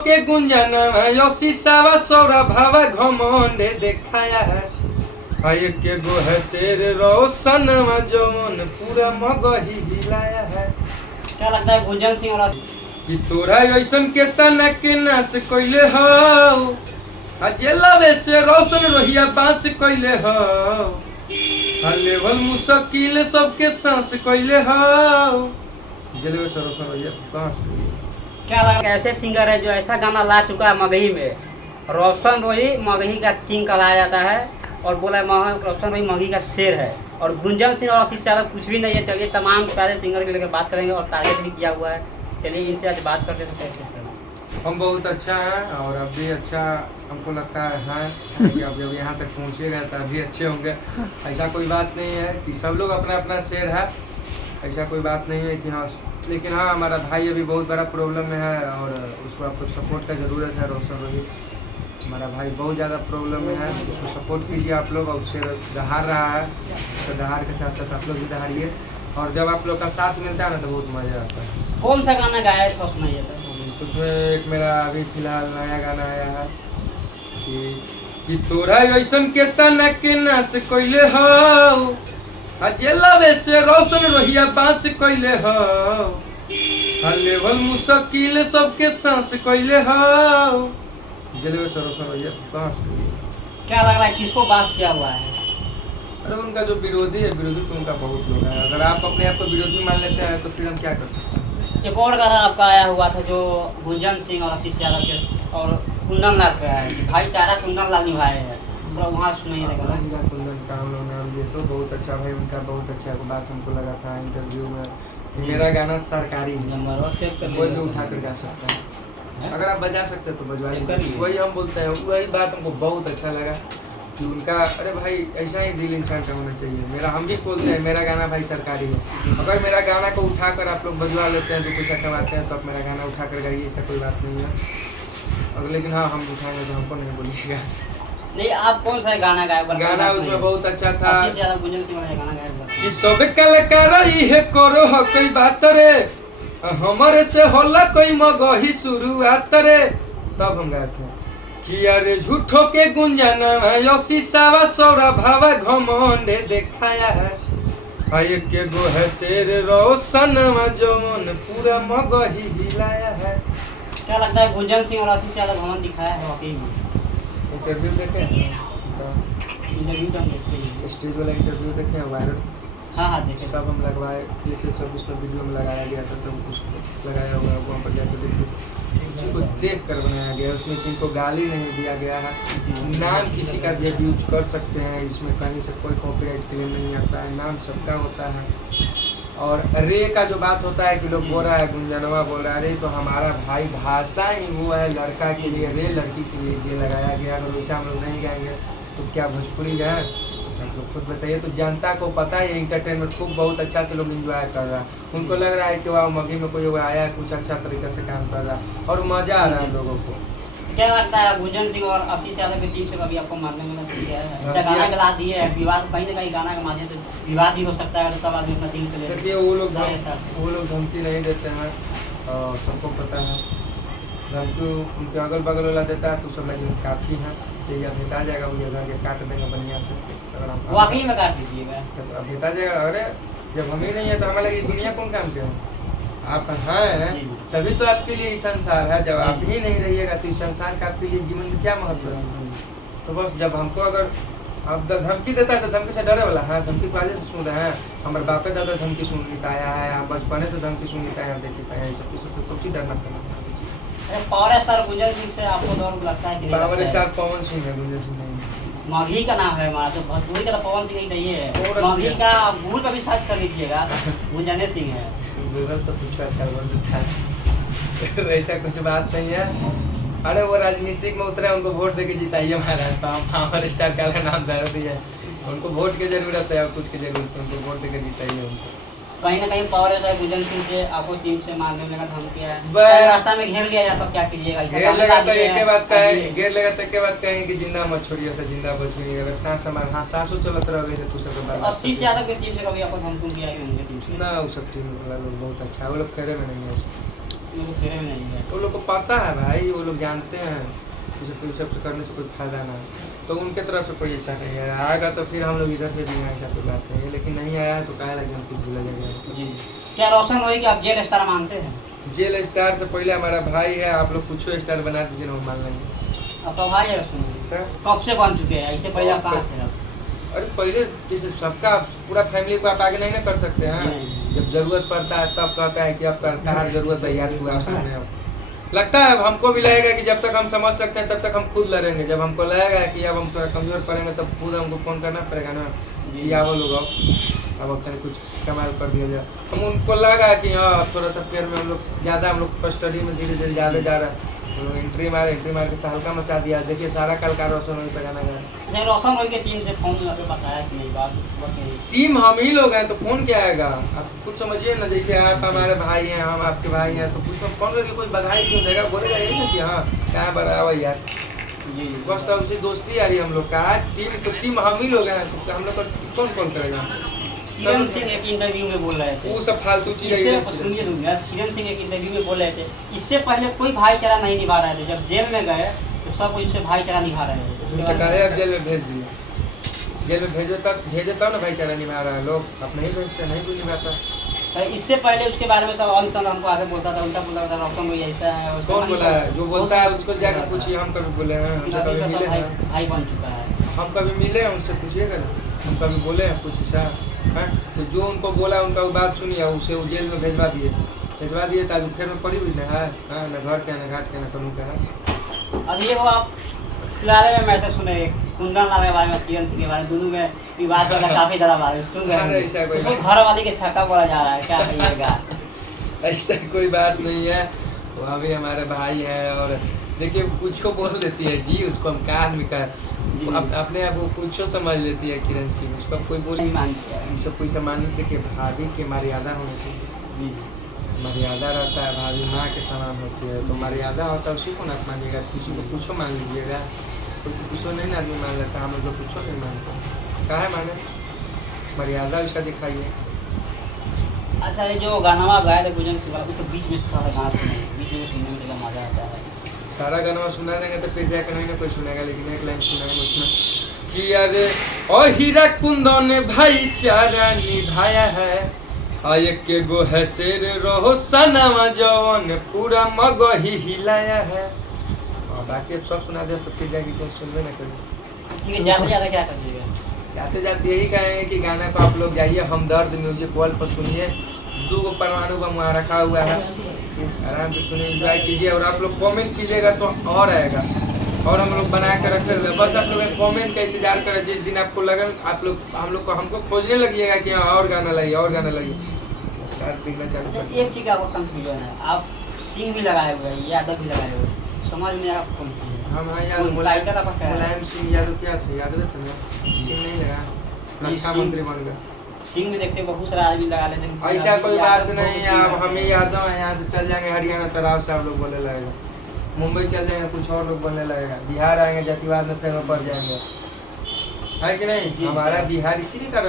के गुंजन शीशावा सौरभावा घमंडे देखाया है आय के गो है शेर रोशन जौन पूरा मगही हिलाया है। क्या लगता है गुंजन सिंह और कि तोरा ऐसन के तना के नाश कइले हो जेलवे से रोशन रोहिया बांस कइले हो लेवल मुश्किल सबके सांस कइले हो जेलवे से रोशन रोहिया बांस। क्या लगा ऐसे सिंगर है जो ऐसा गाना ला चुका है मगही में। रोशन रोही मगही का किंग कहलाया जाता है और बोला है रोशन रोही मगही का शेर है और गुंजन सिंह और आशीष से ज़्यादा कुछ भी नहीं है। चलिए तमाम सारे सिंगर के लेकर बात करेंगे और टारगेट भी किया हुआ है। चलिए इनसे आज बात करते हैं। कैसे हम बहुत अच्छा हैं और अब भी अच्छा हमको लगता है कि अब जब यहाँ तक पहुँचेगा तो अभी अच्छे होंगे। ऐसा कोई बात नहीं है कि सब लोग अपना अपना शेर है, ऐसा कोई बात नहीं है कि हाँ। लेकिन हाँ हमारा भाई अभी बहुत बड़ा प्रॉब्लम में है और उसको आपको सपोर्ट का ज़रूरत है। रोशन रोही हमारा भाई बहुत ज़्यादा प्रॉब्लम में है, उसको सपोर्ट कीजिए आप लोग। और उससे दहाड़ रहा है तो दहाड़ के साथ साथ आप लोग भी दहाड़िए और जब आप लोग का साथ मिलता है ना तो बहुत मज़ा आता है। कौन सा गाना गाया है तो सुनाइए था। उसमें एक मेरा अभी फिलहाल नया गाना आया है कि तोरा ऐसन के तना के नाश कइले हो जेलवे से रोशन रोहिया बांस कइले हो लेवल मुश्किल सबके सांस कइले हो जेलवे से रोशन रोहिया बांस। क्या लग रहा है किसको बात किया हुआ है? अरे उनका जो विरोधी है, विरोधी तो उनका बहुत लोग है। अगर आप अपने आप को विरोधी मान लेते हैं तो फिर हम क्या कर सकते हैं। एक और गाना आपका आया हुआ था जो गुंजन सिंह और आशीष यादव के और कुंदन लाल पे है कि भाईचारा कुंदन लाल निभाए हैं। थोड़ा वहाँ सुनाइए गाना। कुंदन का हम लोग नाम लिए तो बहुत अच्छा भाई, उनका बहुत अच्छा बात हमको लगा था इंटरव्यू में। मेरा गाना सरकारी नंबर सेव कर कोई भी उठा कर गा सकता है, अगर आप बजा सकते तो बजवाइए। वही हम बोलते हैं, वही बात हमको बहुत अच्छा लगा कि उनका अरे भाई ऐसा ही दिल इंसान का होना चाहिए। मेरा हम भी बोलते हैं मेरा गाना भाई सरकारी है। अगर मेरा गाना को उठा कर आप लोग बजवा लेते हैं तो पैसा कमाते हैं तो आप मेरा गाना उठा कर गाइए, ऐसा कोई बात नहीं है। अगर लेकिन हाँ हम उठाएंगे तो हमको नहीं बोलिएगा। नहीं आप कौन सा गाना गाए? गाना उसमें बहुत अच्छा था गुंजन सिंह वाला गाना गाया हुआ कि सब कलाकार ये करो हो कोई बात रे हमारे से होला कोई मगही शुरुआत रे। तब हम गाए थे कि अरे झूठो के गुंजन शीशावा सौरभावा घमंडे देखाया है आय के गो है शेर रोशन जौन पूरा मगही हिलाया है। क्या लगता है गुंजन सिंह और आशीष यादव भवन दिखाया है वाकई में? इंटरव्यू देखे इंटरव्यू स्टेज वाला इंटरव्यू देखे हैं वायरल। हाँ देखे सब हम लगवाए, जैसे सब उसमें वीडियो में लगाया गया था सब कुछ लगाया हुआ है वहाँ पर जाकर देखिए उसी को देख कर बनाया गया। उसमें किसी को गाली नहीं दिया गया है, नाम किसी का भी यूज कर सकते हैं। इसमें कहीं से कोई कॉपीराइट क्लेम नहीं आता है, नाम सबका होता है। और रे का जो बात होता है कि लोग बोल रहा है गुंजनवा बोल रहा है रे, तो हमारा भाई भाषा ही वो है लड़का के लिए रे, लड़की के लिए ये लगाया गया। अगर वैसे हम लोग नहीं गाएंगे तो क्या भोजपुरी गाए? आप लोग खुद बताइए। तो जनता को पता है इंटरटेनमेंट खूब बहुत अच्छा से लोग एंजॉय कर रहा है। उनको लग रहा है कि वाह मगही में कोई आया है कुछ अच्छा तरीके से काम कर रहा है और मज़ा आ रहा है लोगों को। क्या लगता है गुंजन सिंह और आशीष यादव की टीम से कभी आपको मारने में किया है? ऐसा गाना गला दिए है विवाद, कहीं ना कहीं गाना के माध्यम से विवाद भी हो सकता है तो सब आदमी अपना दिल के लिए। देखिए वो लोग धमकी नहीं देते हैं और सबको पता है। धमकी उनके अगल बगल वाला देता है तो सब लेकिन काफ़ी है कि अब भेटा जाएगा वो जगह के काट देंगे बढ़िया से। अगर हम वाकई में काट दीजिएगा तो अब भेटा जाएगा। अरे जब हम ही नहीं है तो हमें लगे दुनिया कौन काम के हैं? आप हैं तभी तो आपके लिए संसार है। जब आप ही नहीं रहिएगा तो इस संसार का आपके लिए जीवन में क्या महत्व है? तो बस जब हमको अगर अब धमकी देता है तो धमकी से डरे वाला है, धमकी बाजे से सुन रहे हैं। हमारे बापे दादा धमकी सुन लेता है, आप बचपने से धमकी सुन लेता है, देखी पाया सब सब कुछ ही डरना पड़ना। पावर स्टार गुंजन सिंह से आपको डर लगता है? पावर स्टार पवन सिंह है, गुंजन सिंह नहीं। मगही का नाम है हमारा तो भोजपुरी का पवन सिंह ही नहीं है। मगही का गूगल पर भी सर्च कर लीजिएगा, गुंजन सिंह है। गूगल तो कुछ कर सकता है वैसा कुछ बात नहीं है। अरे वो राजनीतिक में उतरे, उनको वोट देके जिताइए हमारा। तो हम पावर स्टार का नाम दे दिया, उनको वोट की जरूरत है और कुछ की जरूरत है, उनको वोट देके जिताइए उनको। कहीं ना कहीं पावर स्टार गुंजन सिंह से आपको टीम से मारने में धमकी है, रास्ता में घेर लिया जाता क्या कीजिएगा? घेर लेगा तो एक के बात कहें, घेर लेगा तो एक के बात कहें कि जिंदा मत छोड़िए से जिंदा बचुए। अगर सांस हमारे हाँ सांसों चलत रह तो सब बात। आशीष यादव की टीम से कभी आपको धमकी दिया है उनकी टीम से? ना वो सब टीम वाला लोग बहुत अच्छा, वो लोग फेरे में नहीं है। मेरे को फेरे में नहीं है। वो लोग को पता है भाई, वो लोग जानते हैं इसे सबसे करने से कोई फायदा ना है, तो उनके तरफ से कोई ऐसा नहीं है। आएगा तो फिर हम लोग इधर से भी ऐसा कोई बात नहीं है, लेकिन नहीं आया है तो काहे लगे हम कुछ भूला जाएगा। जी, क्या रोशन रोही को आप जेल स्टार मानते हैं? जेल स्टार से पहले हमारा भाई है, आप लोग कुछ स्टार बना दीजिए ना, हम मान लेंगे। आपका भाई है रोशन रोही? तो कब से बन चुके हैं? इससे पहले आप कहाँ थे? अरे पहले जैसे सबका पूरा फैमिली को आप आगे नहीं ना कर सकते हैं, नहीं। जब जरूरत पड़ता है तब कहता है कि अब करता है जरूरत है यार, पूरा सामने अब लगता है। अब हमको भी लगेगा कि जब तक हम समझ सकते हैं तब तक हम खुद लड़ेंगे, जब हमको लगेगा कि अब हम थोड़ा कमजोर पड़ेंगे तब खुद हमको फोन करना पड़ेगा ना जी, आओ लोग अब अपने कुछ कमाल कर दिया जाए। हम उनको लगा कि हाँ थोड़ा सा पेड़ में हम लोग ज़्यादा, हम लोग कस्टडी में धीरे धीरे ज़्यादा जा रहा है, हम लोग एंट्री मार के तहलका मचा दिया। देखिए सारा कल का रोशन रोही पे गाना गाया। अच्छा, रोशन रोही के टीम से फोन करके बताया कि नहीं बात नहीं? टीम हम ही लोग हैं तो फोन क्या आएगा, आप कुछ समझिए ना। जैसे आप हमारे भाई हैं, हम आपके भाई हैं, तो कुछ फोन करके कोई बधाई क्यों देगा, बोलेगा यही ना कि हाँ क्या बराबर यार जी, बस। तो उसी दोस्ती यारी हम लोग का टीम, तो टीम हम ही लोग हैं, तो हम लोग को कौन कौन करेगा। किरण सिंह एक इंटरव्यू में बोल रहे थे, वो सब फालतू चीज़ इससे है। सुनिए, किरण सिंह एक इंटरव्यू में बोल रहे थे इससे पहले कोई भाईचारा नहीं निभा रहे थे, जब जेल में गए तो सब इससे भाईचारा निभा रहे थे। उनसे कहे अब जेल में भेज दिए, जेल में भेजे तब ना भाईचारा निभा रहा है। लोग अब नहीं भेजते, नहीं कोई निभाता। तो इससे पहले उसके बारे में सब अनसन हमको आगे बोलता था, उल्टा बोलता था रोशन रोही ऐसा है वैसा कौन है। बोला है? जो बोलता है उसको जाकर पूछिए, हम कभी बोले हैं? हमसे अभी कभी तो मिले सब हैं? भाई बन चुका है। हम कभी मिले हैं उनसे, पूछिएगा ना। हम कभी बोले हैं कुछ ऐसा है? तो जो उनको बोला उनका वो बात सुनिए, उसे वो जेल में भेजवा दिए ताकि फिर में पड़ी हुई ना है, हाँ ना घर के ना घाट के ना कनू का है। अब ये वो आप फिलहाल में मैं तो सुने कुंदन लाल के बारे में, किरण सिंह के बारे में, दोनों में विवाद वाला काफी ज़्यादा बारे में सुन अरे रहे ऐसा हैं। कोई उसको बात- घर वाली के छक्का पड़ा जा रहा है, क्या कहिएगा? ऐसा कोई बात नहीं है, वो अभी हमारे भाई है। और देखिए कुछ को बोल देती है जी, उसको हम कान में कर अपने आप वो कुछ समझ लेती है किरण सिंह, उसको कोई बोली नहीं मानते हैं। उनसे कोई सम्मान। देखिए भाभी की मर्यादा होनी चाहिए, जी, मर्यादा रहता है, भाभी माँ के समान होती है, तो मर्यादा होता है उसी को ना मानिएगा। किसी को कुछ मान लीजिएगा, तो कुछ नहीं ना आदमी मान लेता, हम लोग कुछ नहीं मानते, काहे माने, मर्यादा उसका दिखाइए। अच्छा ये जो गाना आप गाए थे गुंजन सिंह वाला, तो बीच में से थोड़ा गाना सुने, बीच में सुनने में थोड़ा मजा आता है। सारा गाना सुना देंगे तो फिर जाकर नहीं ना कोई सुनेगा, लेकिन एक लाइन सुनाएंगे उसमें कि अरे ओ हीरा कुंदन ने भाईचारा निभाया है, एक के गो है शेर रहो सनामा जवन पूरा मगही हिलाया है। और बाकी अब सब सुना दे तो फिर जाके कोई सुनबे ना करें। ठीक है, ज़्यादा ज़्यादा क्या करिएगा? जाते जाते यही कहेंगे कि गाना को आप लोग जाइए हमदर्द म्यूजिक वर्ल्ड पर सुनिए, 2 परमाणु बम वहाँ रखा हुआ है, आराम से सुनिए, एंजॉय कीजिए। और आप लोग कमेंट कीजिएगा तो और आएगा, और हम लोग बना कर रखे हुए, बस आप लोग कमेंट का इंतजार करें। जिस दिन आपको लगे आप लोग हमको खोजने लगिएगा कि हाँ और गाना लाइए, और गाना लाइए, स्टार्ट करना चालू कर। एक चीज़ का आपको कंफ्यूजन है, आप सिंह भी लगाए हुए हैं, यादव भी लगाए हुए हैं, समझ में आप कौन सी है? हम हाँ यार टाइटल आपका क्या है? मुलायम सिंह यादव क्या थे, यादव थे ना, सिंह नहीं लगा, रक्षा मंत्री बन गया। सिंह में देखते बहुत सारा आदमी लगा लेते हैं। ऐसा कोई बात यादव नहीं है, अब हमें यादव है, यहाँ से चल जाएंगे हरियाणा तो राव साहब लोग बोलने लगेगा, मुंबई चल जाएंगे कुछ और लोग बोलने लगेगा, बिहार आएंगे जातिवाद में फिर में पड़ जाएंगे, है कि नहीं? जी, हमारा जी। बिहार इसी का